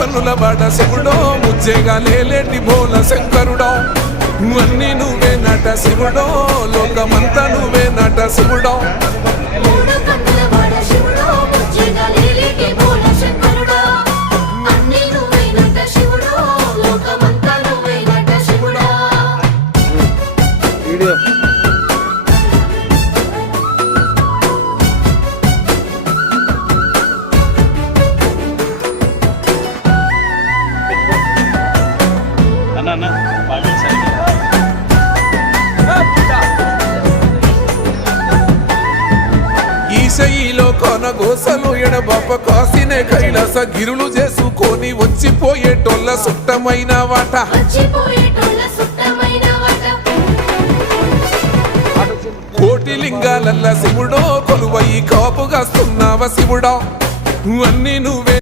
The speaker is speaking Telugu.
కన్నుల బాట శివుడో ముజ్జేగా లేలేటి బోల శంకరుడో అన్నీ నువ్వే నట శివుడో లోకమంతా నువ్వే నట శివుడో ఈశయిలో కొనగోసలు ఎడబాప కాసినే కైలాస గిరులు చేసుకొని వచ్చిపోయేటోళ్ళ సుట్టమైన వాట కోటి లింగాలల్ల శివుడో కొలువయి కాపుగాస్తున్నావ శివుడా అన్నీ నువ్వే